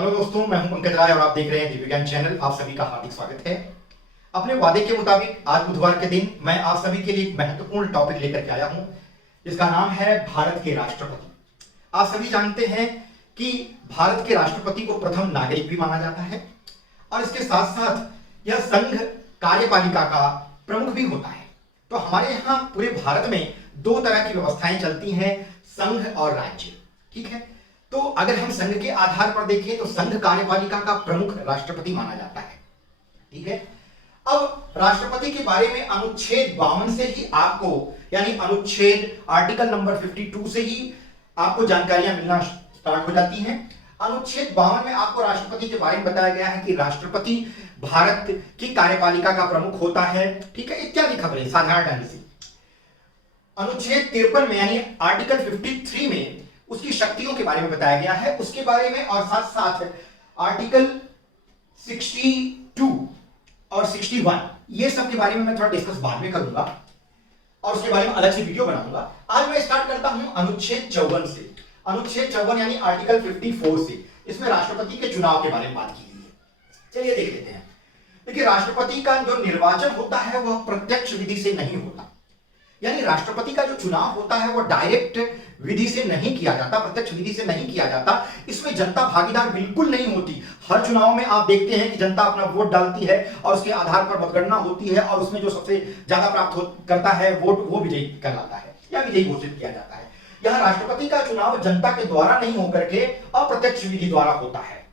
Hello दोस्तों, मैं हूं पंकज राय और आप देख रहे हैं दिव्य ज्ञान चैनल। आप सभी का हार्दिक स्वागत है। अपने वादे के मुताबिक आज बुधवार के दिन मैं आप सभी के लिए एक महत्वपूर्ण टॉपिक लेकर के आया हूं, जिसका नाम है भारत के राष्ट्रपति। आप सभी जानते हैं कि भारत के राष्ट्रपति को प्रथम नागरिक भी माना जाता है और इसके साथ साथ यह संघ कार्यपालिका का प्रमुख भी होता है। तो हमारे यहाँ पूरे भारत में दो तरह की व्यवस्थाएं चलती हैं, संघ और राज्य। ठीक है, तो अगर हम संघ के आधार पर देखें तो संघ कार्यपालिका का प्रमुख राष्ट्रपति माना जाता है। ठीक है, अब राष्ट्रपति के बारे में अनुच्छेद 52 से ही आपको, यानी अनुच्छेद आर्टिकल नंबर 52 से ही आपको जानकारियां मिलना स्टार्ट हो जाती हैं। अनुच्छेद 52 में आपको राष्ट्रपति के बारे में बताया गया है कि राष्ट्रपति भारत की कार्यपालिका का प्रमुख होता है। ठीक है, इत्यादि खबरें साधारण ढंग से। अनुच्छेद 53 में यानी आर्टिकल 53 में उसकी शक्तियों के बारे में बताया गया है, उसके बारे में, और साथ साथ आर्टिकल 62 और 61 ये सब के बारे में मैं थोड़ा डिस्कस बाद में करूंगा और उसके बारे में अलग से वीडियो बनाऊंगा। आज मैं स्टार्ट करता हूं अनुच्छेद 54 से। अनुच्छेद 54 यानी आर्टिकल 54 से, इसमें राष्ट्रपति के चुनाव के बारे में बात की गई है। चलिए देख लेते हैं। देखिए, राष्ट्रपति का जो निर्वाचन होता है वह प्रत्यक्ष विधि से नहीं होता, यानी राष्ट्रपति का जो चुनाव होता है वो डायरेक्ट विधि से नहीं किया जाता, प्रत्यक्ष विधि से नहीं किया जाता। इसमें जनता भागीदार बिल्कुल नहीं होती। हर चुनाव में आप देखते हैं कि जनता अपना वोट डालती है और उसके आधार पर मतगणना होती है और उसमें जो सबसे ज्यादा प्राप्त करता है वोट, वो विजयी कहलाता है या विजयी घोषित किया जाता है। यहाँ राष्ट्रपति का चुनाव जनता के द्वारा नहीं होकर के अप्रत्यक्ष विधि द्वारा होता है।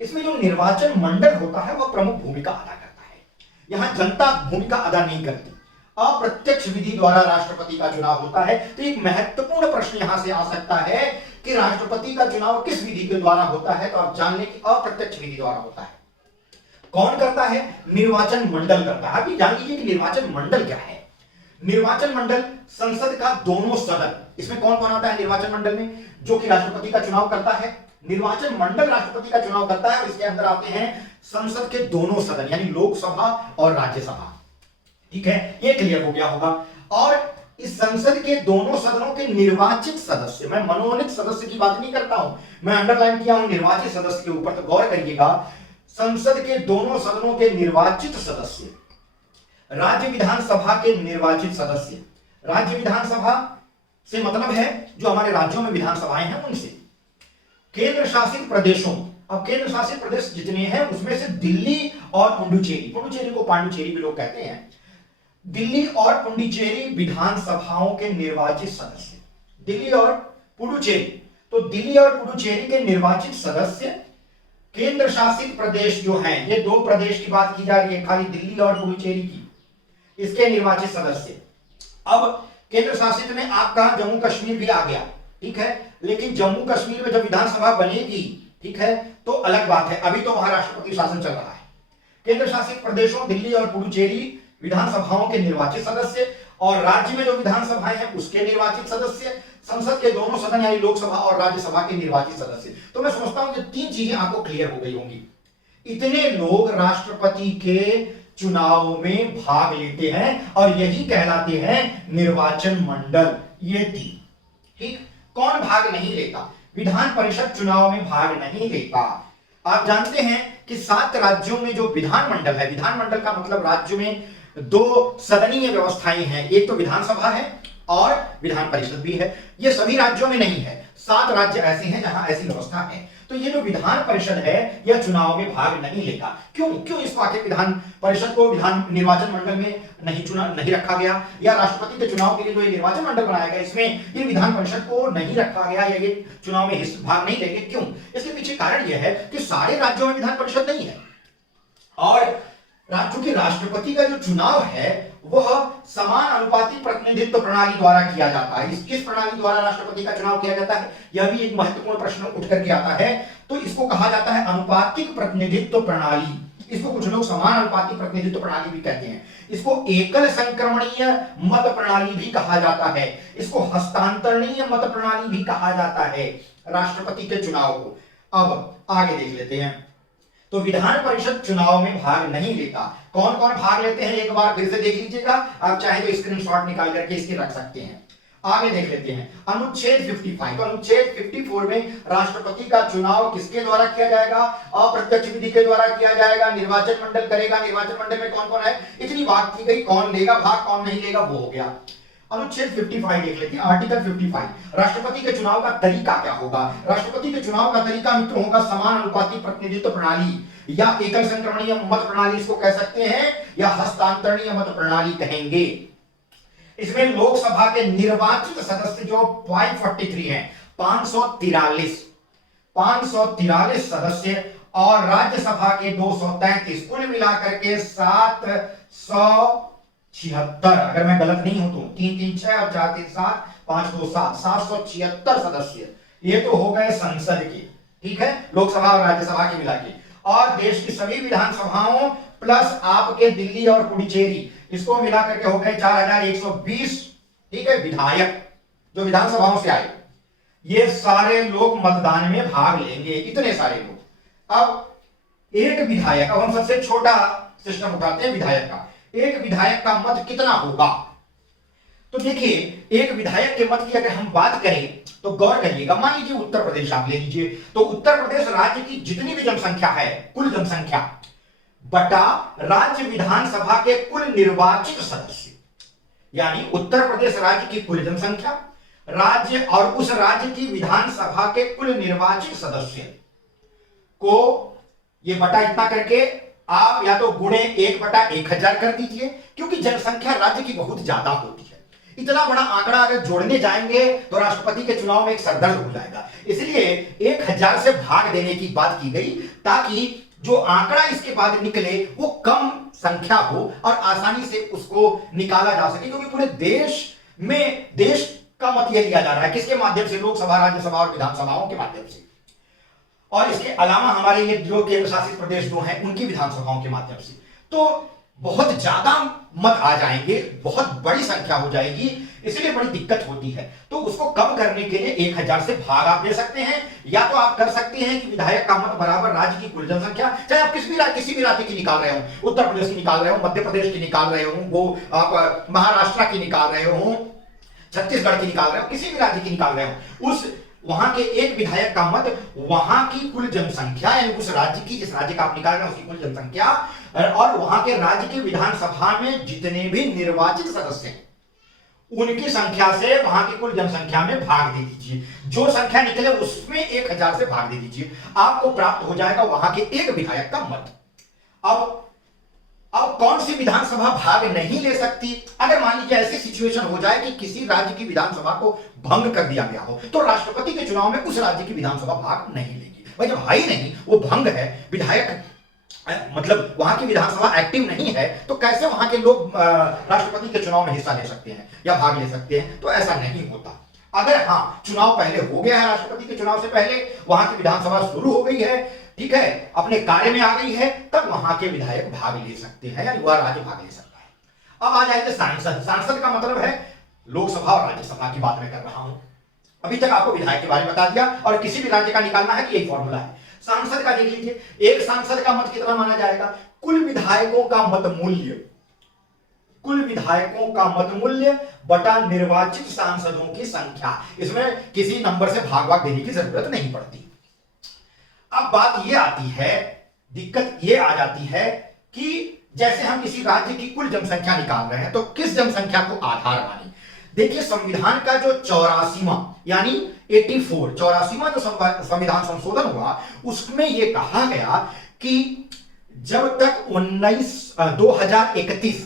इसमें जो निर्वाचन मंडल होता है वह प्रमुख भूमिका अदा करता है। यहाँ जनता भूमिका अदा नहीं करती, अप्रत्यक्ष विधि द्वारा राष्ट्रपति का चुनाव होता है। तो एक महत्वपूर्ण प्रश्न यहां से आ सकता है कि राष्ट्रपति का चुनाव किस विधि के द्वारा होता है, तो आप जान लें कि अप्रत्यक्ष विधि द्वारा होता है। कौन करता है? निर्वाचन मंडल करता है। अभी जान लीजिए कि निर्वाचन मंडल क्या है। निर्वाचन मंडल संसद का दोनों सदन, इसमें कौन कौन आता है निर्वाचन मंडल में, जो कि राष्ट्रपति का चुनाव करता है। निर्वाचन मंडल राष्ट्रपति का चुनाव करता है और इसके अंदर आते हैं संसद के दोनों सदन, यानी लोकसभा और राज्यसभा। ठीक है, ये क्लियर हो गया होगा। और इस संसद के दोनों सदनों के निर्वाचित सदस्य, मैं मनोनीत सदस्य की बात नहीं करता हूं, मैं अंडरलाइन किया हूं निर्वाचित सदस्य के ऊपर, तो गौर करिएगा। संसद के दोनों सदनों के निर्वाचित सदस्य, राज्य विधानसभा के निर्वाचित सदस्य, राज्य विधानसभा से मतलब है जो हमारे राज्यों में विधानसभाएं हैं उनसे, केंद्र शासित प्रदेशों, अब केंद्र शासित प्रदेश जितने हैं उसमें से दिल्ली और पुडुचेरी, पुडुचेरी को पांडुचेरी भी लोग कहते हैं, दिल्ली और पुडुचेरी विधानसभाओं के निर्वाचित सदस्य, दिल्ली और पुडुचेरी, तो दिल्ली और पुडुचेरी के निर्वाचित सदस्य, केंद्र शासित प्रदेश जो हैं, ये दो प्रदेश की बात की जा रही है खाली, दिल्ली और पुडुचेरी की, इसके निर्वाचित सदस्य। अब केंद्र शासित में आपका जम्मू कश्मीर भी आ गया, ठीक है, लेकिन जम्मू कश्मीर में जब विधानसभा बनेगी, ठीक है, तो अलग बात है, अभी तो वहां राष्ट्रपति शासन चल रहा है। केंद्र शासित प्रदेशों दिल्ली और पुडुचेरी विधानसभाओं के निर्वाचित सदस्य, और राज्य में जो विधानसभाएं हैं उसके निर्वाचित सदस्य, संसद के दोनों सदन यानी लोकसभा और राज्यसभा के निर्वाचित सदस्य। तो मैं समझता हूं कि तीन चीजें आपको क्लियर हो गई होंगी। इतने लोग राष्ट्रपति के चुनाव में भाग लेते हैं और यही कहलाते हैं निर्वाचन मंडल। ये तीन, ठीक। कौन भाग नहीं लेता? विधान परिषद चुनाव में भाग नहीं लेता। आप जानते हैं कि 7 राज्यों में जो विधानमंडल है, विधानमंडल का मतलब राज्य में 2 सदनीय व्यवस्थाएं हैं, एक तो विधानसभा है और विधान परिषद भी है। ये सभी राज्यों में नहीं है, 7 राज्य ऐसे हैं जहां ऐसी व्यवस्था है। तो ये जो विधान परिषद है यह चुनाव में भाग नहीं लेता। क्यों इस वाक्य विधान परिषद को विधान निर्वाचन मंडल में नहीं रखा गया, या राष्ट्रपति के चुनाव के लिए जो ये निर्वाचन मंडल बनाया गया इसमें इन विधान परिषद को नहीं रखा गया, या ये चुनाव में भाग नहीं लेंगे? क्यों? इसके पीछे कारण यह है कि सारे राज्यों में विधान परिषद नहीं है और राज्यों के राष्ट्रपति का जो चुनाव है वह समान अनुपाती प्रतिनिधित्व प्रणाली द्वारा किया जाता है। किस प्रणाली द्वारा राष्ट्रपति का चुनाव किया जाता है, यह भी एक महत्वपूर्ण प्रश्न उठ करके आता है। तो इसको कहा जाता है अनुपातिक प्रतिनिधित्व प्रणाली। इसको कुछ लोग समान अनुपातिक प्रतिनिधित्व प्रणाली भी कहते हैं। इसको एकल संक्रमणीय मत प्रणाली भी कहा जाता है। इसको हस्तांतरणीय मत प्रणाली भी कहा जाता है राष्ट्रपति के चुनाव को। अब आगे देख लेते हैं। तो विधान परिषद चुनाव में भाग नहीं लेता। कौन कौन भाग लेते हैं एक बार फिर से देख लीजिएगा, आप चाहे तो स्क्रीनशॉट निकाल करके इसके रख सकते हैं। आगे देख लेते हैं अनुच्छेद 55। तो अनुच्छेद 54 में राष्ट्रपति का चुनाव किसके द्वारा किया जाएगा? अप्रत्यक्ष विधि के द्वारा किया जाएगा। निर्वाचन मंडल करेगा। निर्वाचन मंडल में कौन कौन है इतनी बात की गई, कौन लेगा भाग कौन नहीं लेगा वो हो गया। अनुच्छेद 55 देख लेते हैं, आर्टिकल 55। राष्ट्रपति के चुनाव का तरीका क्या होगा? राष्ट्रपति के चुनाव का तरीका मित्रों होगा समान अनुपाती प्रतिनिधित्व प्रणाली या एकल संक्रमणीय मत प्रणाली इसको कह सकते हैं, या हस्तांतरणीय मत प्रणाली कहेंगे। इसमें लोकसभा के निर्वाचित सदस्य जो 543 हैं, 543 सदस्य, और राज्यसभा के 233, कुल मिलाकर के 776, अगर मैं गलत नहीं हूं तो 3 3 6 और 4 3 7 5 2 7 776 सदस्य। ये तो हो गए संसद के, ठीक है, लोकसभा और राज्यसभा के मिला के। और देश की सभी विधानसभाओं प्लस आपके दिल्ली और पुडुचेरी, इसको मिलाकर के हो गए 4120, ठीक है, विधायक जो विधानसभाओं से आए। ये सारे लोग मतदान में भाग लेंगे, इतने सारे लोग। अब एक विधायक, अब हम सबसे छोटा सिस्टम उठाते हैं विधायक का। एक विधायक का मत कितना होगा? तो देखिए, एक विधायक के मत की अगर हम बात करें तो गौर करिएगा। मान लीजिए उत्तर प्रदेश आप ले लीजिए, तो उत्तर प्रदेश राज्य की जितनी भी जनसंख्या है, कुल जनसंख्या बटा राज्य विधानसभा के कुल निर्वाचित सदस्य, यानी उत्तर प्रदेश राज्य की कुल जनसंख्या, राज्य और उस राज्य की विधानसभा के कुल निर्वाचित सदस्य को ये बटा इतना करके आप या तो गुणे 1/1000 कर दीजिए, क्योंकि जनसंख्या राज्य की बहुत ज्यादा होती है। इतना बड़ा आंकड़ा अगर जोड़ने जाएंगे तो राष्ट्रपति के चुनाव में एक सरदर्द हो जाएगा। इसलिए 1000 से भाग देने की बात की गई, ताकि जो आंकड़ा इसके बाद निकले वो कम संख्या हो और आसानी से उसको निकाला जा सके, क्योंकि पूरे देश में देश का मत यह लिया जा रहा है किसके माध्यम से? लोकसभा, राज्यसभा और विधानसभाओं के माध्यम से। और इसके अलावा हमारे ये जो केंद्र शासित प्रदेश जो हैं उनकी विधानसभाओं के माध्यम से। तो बहुत ज्यादा मत आ जाएंगे, बहुत बड़ी संख्या हो जाएगी, इसलिए बड़ी दिक्कत होती है। तो उसको कम करने के लिए 1000 से भाग आप दे सकते हैं, या तो आप कर सकते हैं कि विधायक का मत बराबर राज्य की कुल जनसंख्या, चाहे आप किसी भी राज्य की निकाल रहे हो, उत्तर प्रदेश की निकाल रहे हो, मध्य प्रदेश की निकाल रहे हो, वो आप महाराष्ट्र की निकाल रहे हो, छत्तीसगढ़ की निकाल रहे हो, किसी भी राज्य की निकाल रहे हो, उस वहां के एक विधायक का मत वहां की कुल जनसंख्या, यानी उस राज्य की, जिस राज्य का आप निकाल रहे हैं उसकी कुल जनसंख्या, और वहां के राज्य की विधानसभा में जितने भी निर्वाचित सदस्य हैं उनकी संख्या से वहां की कुल जनसंख्या में भाग दे दीजिए। जो संख्या निकले उसमें 1000 से भाग दे दीजिए, आपको प्राप्त हो जाएगा वहां के एक विधायक का मत। अब कौन सी विधानसभा भाग नहीं ले सकती? अगर मान लीजिए ऐसी सिचुएशन हो जाए कि किसी राज्य की विधानसभा को भंग कर दिया गया हो, तो राष्ट्रपति के चुनाव में उस राज्य की विधानसभा भाग नहीं लेगी। भाई जब है ही नहीं, वो भंग है, विधायक मतलब वहां की विधानसभा एक्टिव नहीं है, तो कैसे वहां के लोग राष्ट्रपति के चुनाव में हिस्सा ले सकते हैं या भाग ले सकते हैं? तो ऐसा नहीं होता। अगर हाँ चुनाव पहले हो गया है, राष्ट्रपति के चुनाव से पहले वहां की विधानसभा शुरू हो गई है, ठीक है, अपने कार्य में आ गई है, तब वहां के विधायक भाग ले सकते हैं, यानी वह राज्य भाग ले सकता है। अब आ जाए सांसद। सांसद का मतलब है लोकसभा और राज्यसभा की बात मैं कर रहा हूं। अभी तक आपको विधायक के बारे में बता दिया, और किसी भी राज्य का निकालना है कि यही फॉर्मूला है। सांसद का देख लीजिए, एक सांसद का मत कितना माना जाएगा? कुल विधायकों का मत मूल्य, कुल विधायकों का मत मूल्य बटा निर्वाचित सांसदों की संख्या। इसमें किसी नंबर से भाग देने की जरूरत नहीं पड़ती। अब बात यह आती है, दिक्कत यह आ जाती है कि जैसे हम किसी राज्य की कुल जनसंख्या निकाल रहे हैं, तो किस जनसंख्या को आधार माने? देखिए, संविधान का जो 84वां यानी 84वां जो संविधान संशोधन हुआ, उसमें यह कहा गया कि जब तक 2031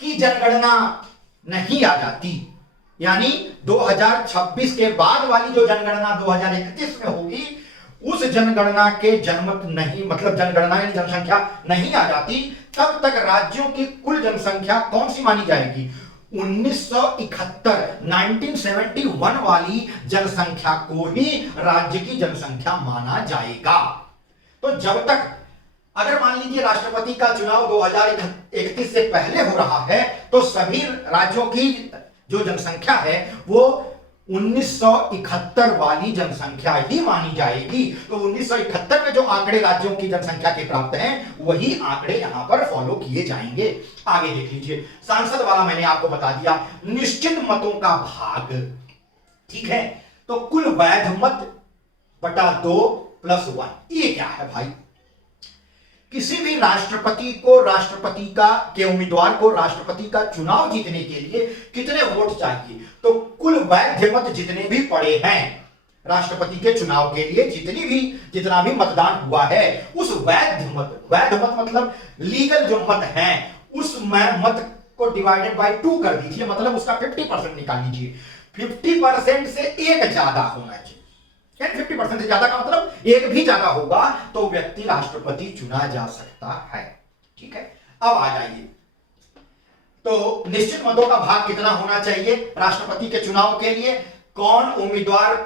की जनगणना नहीं आ जाती, यानी 2026 के बाद वाली जो जनगणना 2031 में होगी, उस जनगणना के जनमत नहीं, मतलब जनगणना यानी जनसंख्या नहीं आ जाती, तब तक राज्यों की कुल जनसंख्या कौन सी मानी जाएगी? 1971 वाली जनसंख्या को ही राज्य की जनसंख्या माना जाएगा। तो जब तक, अगर मान लीजिए राष्ट्रपति का चुनाव 2031 से पहले हो रहा है, तो सभी राज्यों की जो जनसंख्या है वो 1971 वाली जनसंख्या ही मानी जाएगी। तो 1971 में जो आंकड़े राज्यों की जनसंख्या के प्राप्त हैं वही आंकड़े यहां पर फॉलो किए जाएंगे। आगे देख लीजिए, सांसद वाला मैंने आपको बता दिया, निश्चित मतों का भाग, ठीक है। तो कुल वैध मत बटा 2 + 1, ये क्या है भाई? किसी भी राष्ट्रपति को उम्मीदवार को राष्ट्रपति का चुनाव जीतने के लिए कितने वोट चाहिए? तो कुल वैध मत जितने भी पड़े हैं राष्ट्रपति के चुनाव के लिए, जितना भी मतदान हुआ है, उस वैध मत मतलब लीगल जो मत हैं, उस मत को डिवाइडेड बाय 2 कर दीजिए, मतलब उसका 50% निकाल लीजिए। 50% से एक ज्यादा होना चाहिए। 50% से ज्यादा का मतलब एक भी ज्यादा होगा तो व्यक्ति राष्ट्रपति चुना जा सकता है, ठीक है। अब आ जाइए, तो निश्चित मतों का भाग कितना होना चाहिए राष्ट्रपति के चुनाव के लिए? कौन उम्मीदवार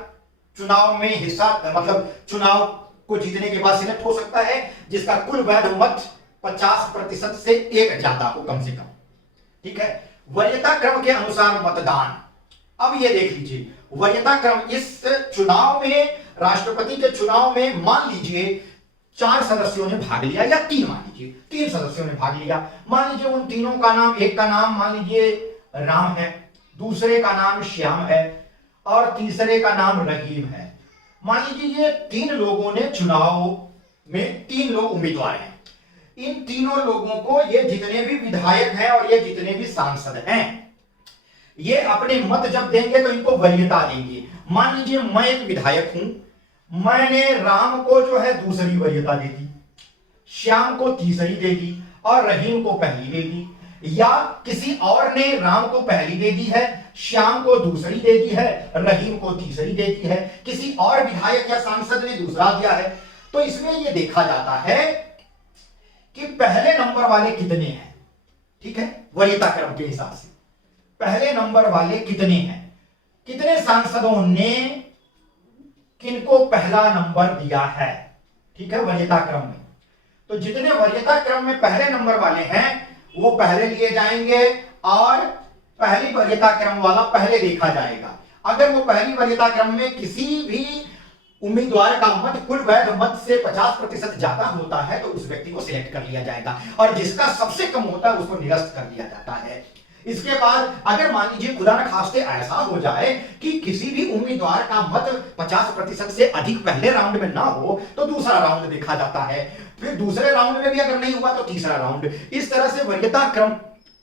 चुनाव में हिस्सा, मतलब चुनाव को जीतने के बाद सिलेक्ट हो सकता है? जिसका कुल वैध मत 50% से एक ज्यादा हो कम से कम, ठीक है। वरीयता क्रम के अनुसार मतदान, अब ये देख लीजिए, वरीयता क्रम इस चुनाव में, राष्ट्रपति के चुनाव में मान लीजिए 4 सदस्यों ने भाग लिया, या 3 मान लीजिए 3 सदस्यों ने भाग लिया। मान लीजिए उन तीनों का नाम, एक का नाम मान लीजिए राम है, दूसरे का नाम श्याम है और तीसरे का नाम रहीम है। मान लीजिए ये 3 लोगों ने चुनाव में, 3 लोग उम्मीदवार हैं। इन तीनों लोगों को, ये जितने भी विधायक हैं और ये जितने भी सांसद हैं, ये अपने मत जब देंगे तो इनको वरीयता देंगे। मान लीजिए मैं एक विधायक हूं, मैंने राम को जो है दूसरी वरीयता दे दी, श्याम को तीसरी दे दी और रहीम को पहली दे दी, या किसी और ने राम को पहली दे दी है, श्याम को दूसरी दे दी है, रहीम को तीसरी दे दी है, किसी और विधायक या सांसद ने दूसरा दिया है। तो इसमें यह देखा जाता है कि पहले नंबर वाले कितने हैं, ठीक है, वरीयता क्रम के हिसाब से पहले नंबर वाले कितने हैं, कितने सांसदों ने किनको पहला नंबर दिया है, ठीक है, वरीयता क्रम में। तो जितने वरीयता क्रम में पहले नंबर वाले हैं वो पहले लिए जाएंगे और पहली वरीयता क्रम वाला पहले देखा जाएगा। अगर वो पहली वरीयता क्रम में किसी भी उम्मीदवार का मत कुल वैध मत से 50% ज्यादा होता है तो उस व्यक्ति को सिलेक्ट कर लिया जाएगा, और जिसका सबसे कम होता है उसको निरस्त कर दिया जाता है। इसके बाद अगर मान लीजिए खुदा न खास्ते ऐसा हो जाए कि किसी भी उम्मीदवार का मत 50% से अधिक पहले राउंड में ना हो तो दूसरा राउंड देखा जाता है, फिर दूसरे राउंड में भी अगर नहीं हुआ तो तीसरा राउंड। इस तरह से वरीयता क्रम,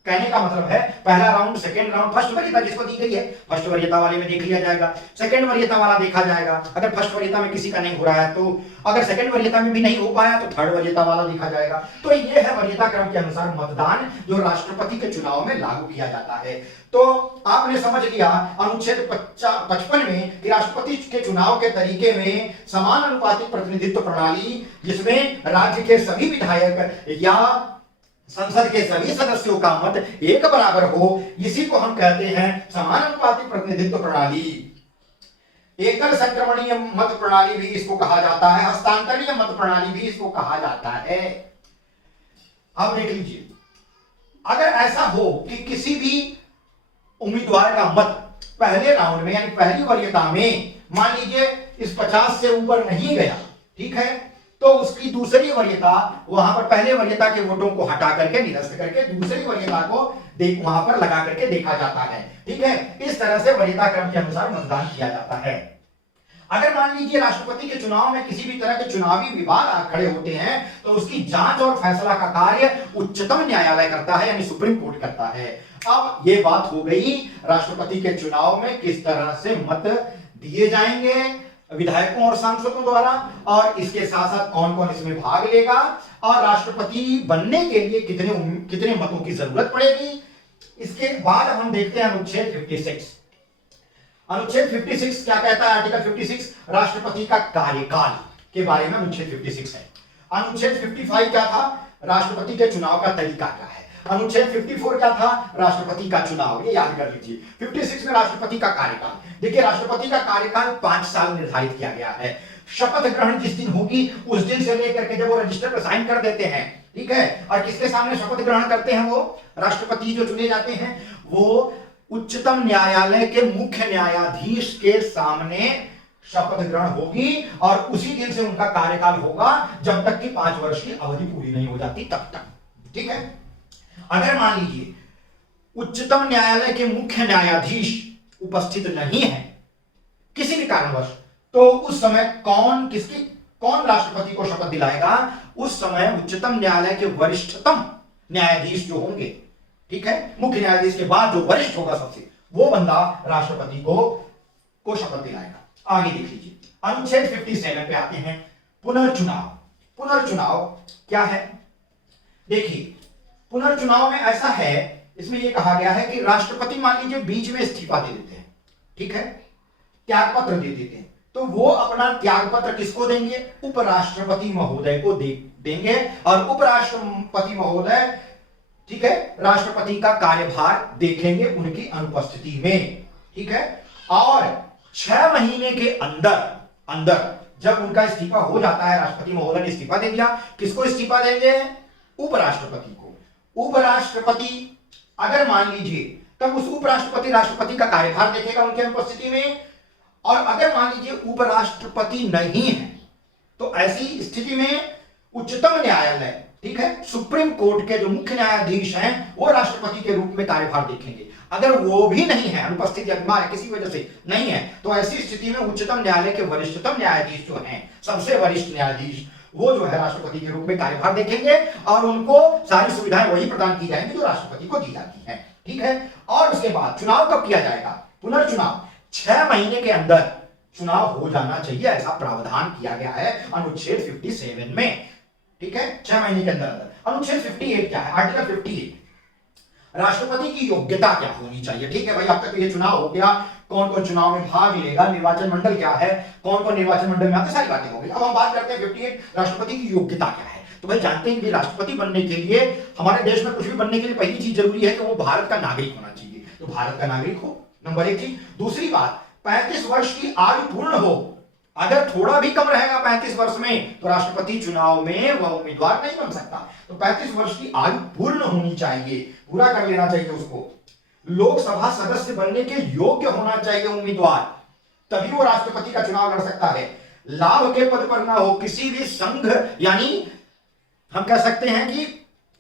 कहने का मतलब है पहला राउंड, सेकंड राउंड, फर्स्ट वरीयता जिसको दी गई है फर्स्ट वरीयता वाले में देख लिया जाएगा, सेकंड वरीयता वाला देखा जाएगा। अगर फर्स्ट वरीयता में किसी का नहीं हो रहा है तो, अगर सेकंड वरीयता में भी नहीं हो पाया तो थर्ड वरीयता वाला देखा जाएगा। तो ये है वरीयता क्रम के अनुसार मतदान जो राष्ट्रपति के चुनाव में लागू किया जाता है। तो आपने समझ लिया अनुच्छेद 55 में कि राष्ट्रपति के चुनाव के तरीके में समानुपातिक प्रतिनिधित्व प्रणाली, जिसमें राज्य के सभी विधायक या संसद के सभी सदस्यों का मत एक बराबर हो, इसी को हम कहते हैं समानुपातिक प्रतिनिधित्व प्रणाली। एकल संक्रमणीय मत प्रणाली भी इसको कहा जाता है, हस्तांतरणीय मत प्रणाली भी इसको कहा जाता है। अब देख लीजिए, अगर ऐसा हो कि किसी भी उम्मीदवार का मत पहले राउंड में यानी पहली वरीयता में मान लीजिए इस 50 से ऊपर नहीं गया, ठीक है, तो उसकी दूसरी वरीयता, वहां पर पहले वरीयता के वोटों को हटा करके, निरस्त करके दूसरी वरीयता को वहां पर लगा करके देखा जाता है, ठीक है। इस तरह से वरीयता क्रम के अनुसार मतदान किया जाता है। अगर मान लीजिए राष्ट्रपति के चुनाव में किसी भी तरह के चुनावी विवाद खड़े होते हैं तो उसकी जांच और फैसला का कार्य उच्चतम न्यायालय करता है, यानी सुप्रीम कोर्ट करता है। अब ये बात हो गई राष्ट्रपति के चुनाव में किस तरह से मत दिए जाएंगे विधायकों और सांसदों द्वारा, और इसके साथ साथ कौन कौन इसमें भाग लेगा, और राष्ट्रपति बनने के लिए कितने मतों की जरूरत पड़ेगी। इसके बाद हम देखते हैं अनुच्छेद 56। अनुच्छेद 56 क्या कहता है? आर्टिकल 56 राष्ट्रपति का कार्यकाल के बारे में अनुच्छेद 56 है। अनुच्छेद 55 क्या था? राष्ट्रपति के चुनाव का तरीका क्या है। अनुच्छेद 54 क्या था? राष्ट्रपति का चुनाव, ये याद कर लीजिए। 56 में राष्ट्रपति का कार्यकाल, देखिए राष्ट्रपति का कार्यकाल 5 साल निर्धारित किया गया है। शपथ ग्रहण जिस दिन होगी उस दिन से लेकर के जब वो रजिस्टर पर साइन कर देते हैं, ठीक है, और किसके सामने शपथ ग्रहण करते हैं, वो राष्ट्रपति जो चुने जाते हैं वो उच्चतम न्यायालय के मुख्य न्यायाधीश के सामने शपथ ग्रहण होगी और उसी दिन से उनका कार्यकाल होगा जब तक कि 5 वर्ष की अवधि पूरी नहीं हो जाती तब तक। ठीक है। अगर मान लीजिए उच्चतम न्यायालय के मुख्य न्यायाधीश उपस्थित नहीं है किसी भी कारणवश, तो उस समय कौन राष्ट्रपति को शपथ दिलाएगा? उस समय उच्चतम न्यायालय के वरिष्ठतम न्यायाधीश जो होंगे, ठीक है, मुख्य न्यायाधीश के बाद जो वरिष्ठ होगा सबसे, वो बंदा राष्ट्रपति को शपथ दिलाएगा। आगे देख लीजिए, अनुच्छेद 57 पे आते हैं। पुनर्चुनाव। पुनर्चुनाव क्या है? देखिए, पुनर्चुनाव में ऐसा है, इसमें यह कहा गया है कि राष्ट्रपति मान लीजिए बीच में इस्तीफा दे देते हैं, ठीक है, त्याग पत्र दे देते हैं, तो वो अपना त्याग पत्र किसको देंगे? उपराष्ट्रपति महोदय को देंगे और उपराष्ट्रपति महोदय, ठीक है, राष्ट्रपति का कार्यभार देखेंगे उनकी अनुपस्थिति में। ठीक है। और 6 महीने के अंदर जब उनका इस्तीफा हो जाता है, राष्ट्रपति महोदय ने इस्तीफा दे दिया, किसको इस्तीफा देंगे? उपराष्ट्रपति को। उपराष्ट्रपति अगर मान लीजिए, तब उस उपराष्ट्रपति राष्ट्रपति का कार्यभार देखेगा उनकी अनुपस्थिति में। और अगर मान लीजिए उपराष्ट्रपति नहीं है, तो ऐसी स्थिति में उच्चतम न्यायालय, ठीक है, सुप्रीम कोर्ट के जो मुख्य न्यायाधीश हैं, वो राष्ट्रपति के रूप में कार्यभार देखेंगे। अगर वो भी नहीं है, अनुपस्थित या बीमार किसी वजह से नहीं है, तो ऐसी स्थिति में उच्चतम न्यायालय के वरिष्ठतम न्यायाधीश जो हैं, सबसे वरिष्ठ न्यायाधीश, वो जो है राष्ट्रपति के रूप में कार्यभार देखेंगे और उनको सारी सुविधाएं वही प्रदान की जाएंगी जो राष्ट्रपति को दी जाती है। ठीक है। और उसके बाद चुनाव कब किया जाएगा? पुनर्चुनाव 6 महीने के अंदर चुनाव हो जाना चाहिए, ऐसा प्रावधान किया गया है अनुच्छेद 57 में। ठीक है, 6 महीने के अंदर। अनुच्छेद 58 क्या है? आर्टिकल 58, राष्ट्रपति की योग्यता क्या होनी चाहिए? ठीक है भाई, अब तक ये चुनाव हो गया, कौन कौन चुनाव में भाग लेगा, निर्वाचन मंडल क्या है, कौन कौन निर्वाचन मंडल में आते, सारी बातें हो गई। अब हम बात करते हैं 58 राष्ट्रपति की योग्यता क्या है। तो भाई जानते हैं कि राष्ट्रपति बनने के लिए, हमारे देश में कुछ भी बनने के लिए पहली चीज जरूरी है कि वो भारत का नागरिक होना चाहिए। तो भारत का नागरिक हो, नंबर 1 चीज। दूसरी बात, 35 वर्ष की आयु पूर्ण हो। अगर थोड़ा भी कम रहेगा 35 वर्ष में, तो राष्ट्रपति चुनाव में वह उम्मीदवार नहीं बन सकता। तो 35 वर्ष की आयु पूर्ण होनी चाहिए, पूरा कर लेना चाहिए उसको। लोकसभा सदस्य बनने के योग्य होना चाहिए उम्मीदवार, तभी वो राष्ट्रपति का चुनाव लड़ सकता है। लाभ के पद पर ना हो, किसी भी संघ, यानी हम कह सकते हैं कि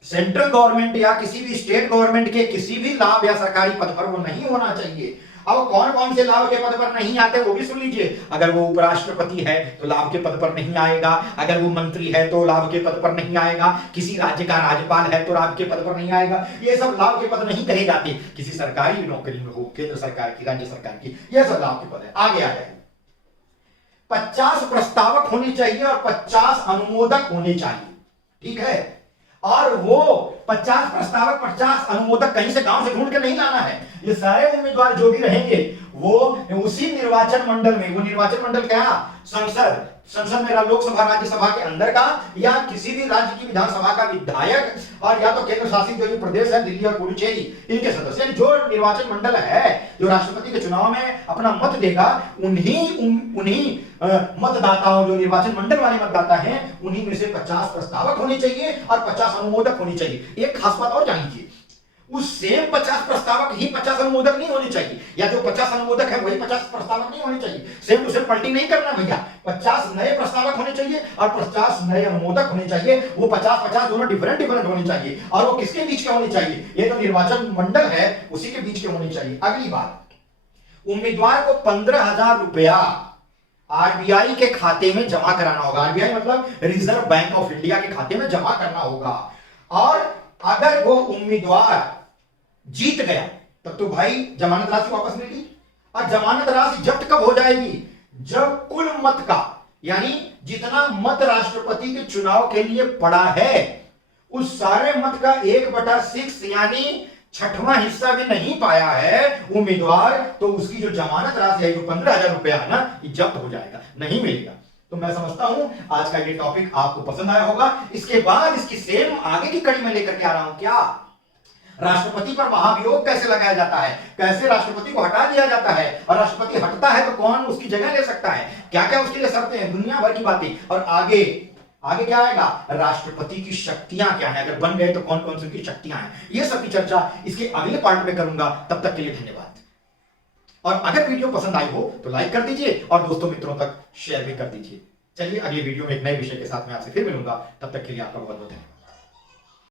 सेंट्रल गवर्नमेंट या किसी भी स्टेट गवर्नमेंट के किसी भी लाभ या सरकारी पद पर वो नहीं होना चाहिए। अब कौन कौन से लाभ के पद पर नहीं आते वो भी सुन लीजिए। अगर वो उपराष्ट्रपति है तो लाभ के पद पर नहीं आएगा, अगर वो मंत्री है तो लाभ के पद पर नहीं आएगा, किसी राज्य का राज्यपाल है तो लाभ के पद पर नहीं आएगा। ये सब लाभ के पद नहीं कहे जाते। किसी सरकारी नौकरी में हो, केंद्र सरकार की, राज्य सरकार की, ये सब लाभ के पद है। आगे आ जाए, 50 प्रस्तावक होने चाहिए और 50 अनुमोदक होने चाहिए। ठीक है। और वो 50 प्रस्तावक, 50 अनुमोदक कहीं से गांव से ढूंढ के नहीं लाना है। ये सारे उम्मीदवार जो भी रहेंगे वो उसी निर्वाचन मंडल में, वो निर्वाचन मंडल क्या, संसद में लोकसभा राज्यसभा के अंदर का या किसी भी राज्य की विधानसभा का विधायक, और या तो केंद्र शासित जो ये प्रदेश है दिल्ली और पुडुचेरी, इनके सदस्य, जो निर्वाचन मंडल है जो राष्ट्रपति के चुनाव में अपना मत देगा, उन्हीं मतदाताओं, जो निर्वाचन मंडल वाले मतदाता हैं, उन्हीं में से 50 प्रस्तावक होने चाहिए और 50 अनुमोदक होने चाहिए। एक खास बात और जान लीजिए, उस सेम 50 प्रस्तावक ही 50 अनुमोदक नहीं होने चाहिए, या जो 50 अनुमोदक है वही 50 प्रस्तावक नहीं होने चाहिए। सेम टू सेम पलटी नहीं करना भैया। 50 नए प्रस्तावक होने चाहिए और 50 नए अनुमोदक होने चाहिए। वो 50-50 दोनों डिफरेंट होने चाहिए। और वो किसके बीच के होने चाहिए? ये जो निर्वाचन मंडल है उसी के बीच के होने चाहिए। अगली बात, उम्मीदवार को 15,000 रुपया आरबीआई के खाते में जमा कराना होगा। आरबीआई मतलब रिजर्व बैंक ऑफ इंडिया के खाते में जमा करना होगा। और अगर वो उम्मीदवार जीत गया तब तो भाई जमानत राशि वापस मिलेगी। और जमानत राशि जब्त कब हो जाएगी? जब कुल मत का, यानी जितना मत राष्ट्रपति के चुनाव के लिए पड़ा है, उस सारे मत का 1/6 यानी 6वां हिस्सा भी नहीं पाया है उम्मीदवार, तो उसकी जो जमानत राशि है, जो 15,000 रुपया है ना, ये जब्त हो जाएगा, नहीं मिलेगा। तो मैं समझता हूं आज का ये टॉपिक आपको पसंद आया होगा। इसके बाद इसकी सेम आगे की कड़ी में लेकर के आ रहा हूं। क्या राष्ट्रपति पर महाभियोग कैसे लगाया जाता है, कैसे राष्ट्रपति को हटा दिया जाता है, और राष्ट्रपति हटता है तो कौन उसकी जगह ले सकता है, क्या क्या उसके लिए शर्तें हैं, दुनिया भर की बातें। और आगे आगे क्या आएगा, राष्ट्रपति की शक्तियां क्या है, अगर बन गए तो कौन कौन सी उनकी शक्तियां हैं, ये सब की चर्चा इसके अगले पार्ट में करूंगा। तब तक के लिए धन्यवाद। और अगर वीडियो पसंद आई हो तो लाइक कर दीजिए और दोस्तों मित्रों तक शेयर भी कर दीजिए। चलिए अगली वीडियो में एक नए विषय के साथ मैं आपसे फिर मिलूंगा, तब तक के लिए आपका बहुत बहुत धन्यवाद।